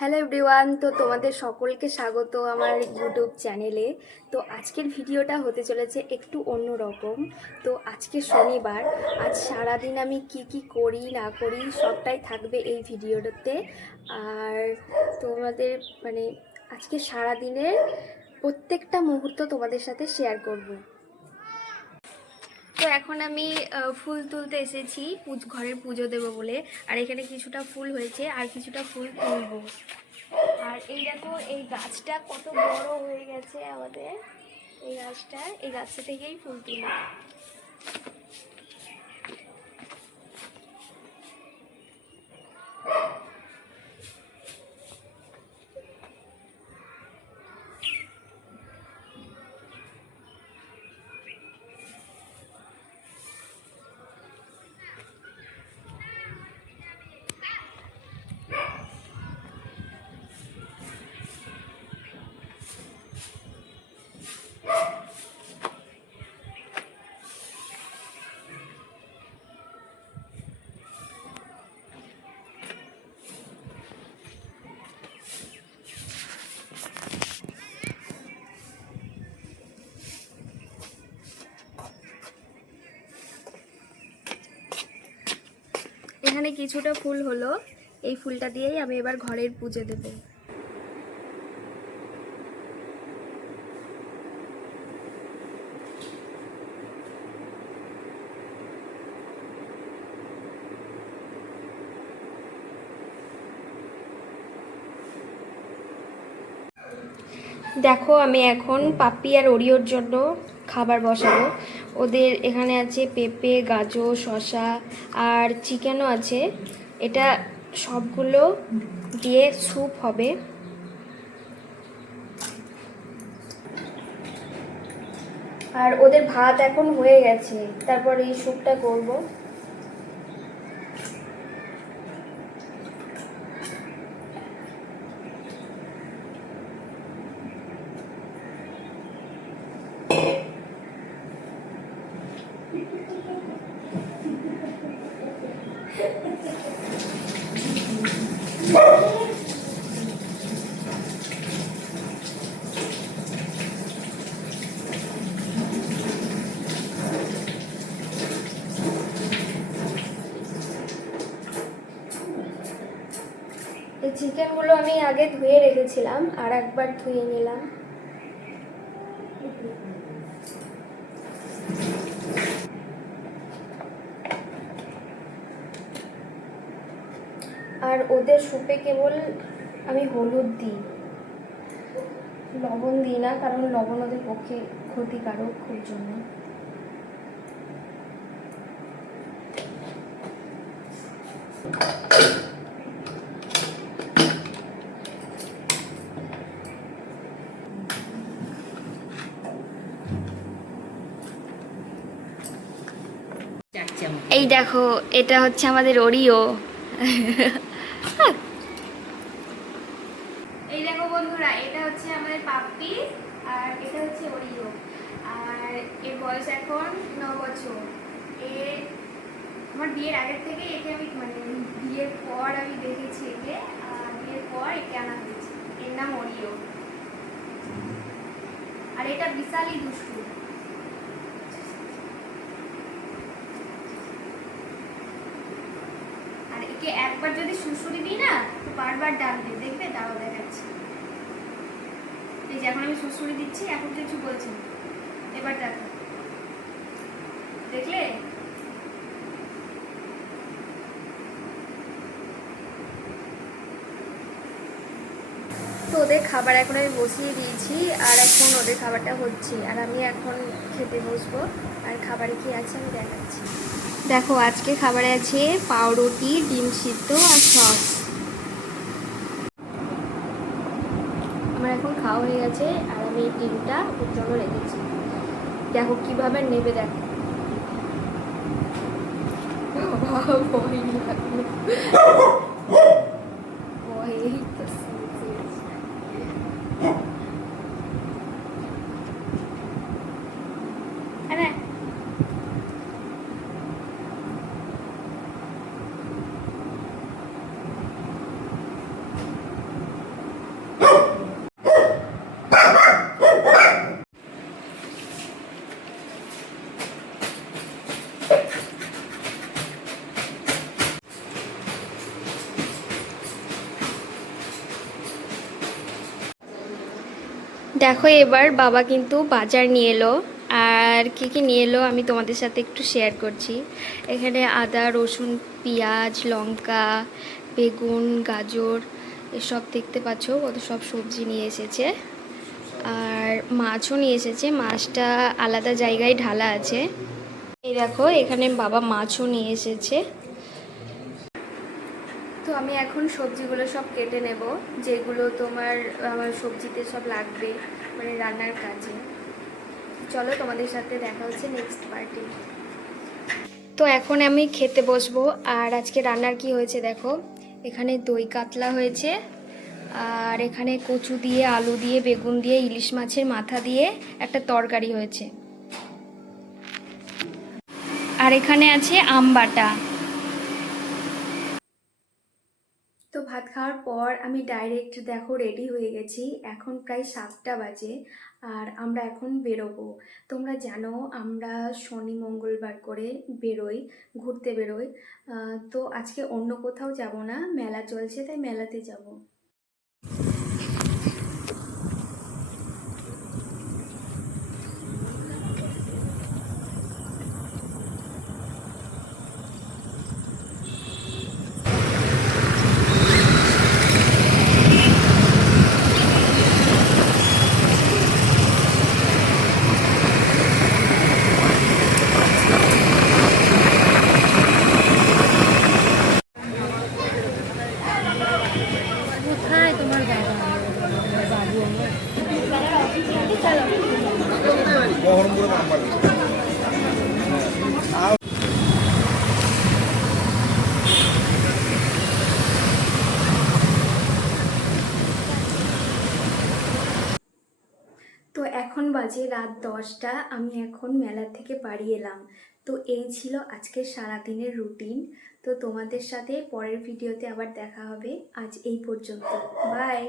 Hello everyone, তো তোমাদের সকলকে স্বাগত আমার ইউটিউব চ্যানেলে। তো আজকের ভিডিওটা হতে চলেছে একটু অন্য রকম। তো আজকে শনিবার, আজ সারাদিন আমি কি কি করি না করি সবটাই থাকবে এই ভিডিওটাতে। আর তোমাদের মানে আজকে সারাদিনের প্রত্যেকটা মুহূর্ত তোমাদের সাথে শেয়ার করব। তো এখন আমি ফুল তুলতে এসেছি, ঘরের পুজো দেবো বলে। আর এখানে কিছুটা ফুল হয়েছে আর কিছুটা ফুল তুলবো। আর এই দেখো, এই গাছটা কত বড় হয়ে গেছে আমাদের। এই গাছটা থেকেই ফুল তুলি। এখানে কিছুটা ফুল হলো, এই ফুলটা দিয়েই আমি এবার ঘরের পুজো দেব। দেখো, আমি এখন পাপ্পি আর ওরিওর জন্য খাবার বসাবো। ওদের এখানে আছে পেঁপে, গাজর, শসা আর চিকেনও আছে। এটা সবগুলো দিয়ে স্যুপ হবে। আর ওদের ভাত এখন হয়ে গেছে, তারপর এই স্যুপটা করব। এই চিকেনগুলো আমি আগে ধুয়ে রেখেছিলাম, আর একবার ধুয়ে নিলাম। আর ওদের স্যুপে কেবল আমি হলুদ দিই, লবণ দিই না, কারণ লবণ ওদের পক্ষে ক্ষতিকারক, ওর জন্য। এই দেখো, এটা হচ্ছে আমাদের ওরিও। এই দেখো বন্ধুরা, এটা হচ্ছে আমাদের পাপ্পি আর এটা হচ্ছে ওরিও। আর এর বয়স এখন 9 বছর। এ আমার বিয়ের আগের থেকে একে আমি বিয়ের পর আমি দেখেছি একে, আর বিয়ের পর একে আনা হয়েছে। এর নাম ওরিও। আর এটা বিশালই দুষ্টু। আর একে একবার যদি সুড়সুড়ি দিই না, তো বারবার ডাকবে, দেখবে? দাঁড়াও দেখাচ্ছি। এই যে এখন আমি সুড়সুড়ি দিচ্ছি, এখন কিছু বলছি না। এবার দেখো, দেখলে? তো ওদের খাবার এখন আমি বসিয়ে দিয়েছি, আর এখন ওদের খাবারটা হচ্ছে, আর আমি এখন খেতে বসবো। আর খাবারে কি আছে আমি দেখাচ্ছি। দেখো, আজকে খাবারে আছে পাউরুটি, ডিম সিদ্ধ আর সস। আমার এখন খাওয়া হয়ে গেছে, আর আমি এই ডিমটা ওর জন্য রেখেছি। দেখো কিভাবে নেবে, দেখো। ভয় লাগলো, ভয় তো। দেখো এবার বাবা কিন্তু বাজার নিয়ে এলো, আর কী কী নিয়ে এলো আমি তোমাদের সাথে একটু শেয়ার করছি। এখানে আদা, রসুন, পেঁয়াজ, লঙ্কা, বেগুন, গাজর এসব দেখতে পাচ্ছ, কত সব সবজি নিয়ে এসেছে। আর মাছও নিয়ে এসেছে, মাছটা আলাদা জায়গায় ঢালা আছে। এই দেখো এখানে বাবা মাছও নিয়ে এসেছে। তো আমি এখন সবজিগুলো সব কেটে নেব, যেগুলো তোমার আমার সবজিতে সব লাগবে, মানে রান্নার কাজে। চলো তোমাদের সাথে দেখা হচ্ছে নেক্সট পার্টি। তো এখন আমি খেতে বসবো। আর আজকে রান্নার কি হয়েছে দেখো, এখানে দই কাতলা হয়েছে, আর এখানে কচু দিয়ে, আলু দিয়ে, বেগুন দিয়ে, ইলিশ মাছের মাথা দিয়ে একটা তরকারি হয়েছে, আর এখানে আছে আম বাটা। তো ভাত খাওয়ার পর আমি ডাইরেক্ট দেখো রেডি হয়ে গেছি, এখন প্রায় 7টা বাজে। আর আমরা এখন বেরোবো। তোমরা জানো আমরা শনি মঙ্গলবার করে বেরোই, ঘুরতে বেরোই। তো আজকে অন্য কোথাও যাব না, মেলা চলছে তাই মেলাতে যাব। কোথায় তোমার দাদা বাবু আমার? তো এখন বাজে রাত 10টা, আমি এখন মেলা থেকে বাড়ি এলাম। তো এই ছিল আজকের সারাদিনের রুটিন। তো তোমাদের সাথে পরের ভিডিওতে আবার দেখা হবে, আজ এই পর্যন্ত, বাই।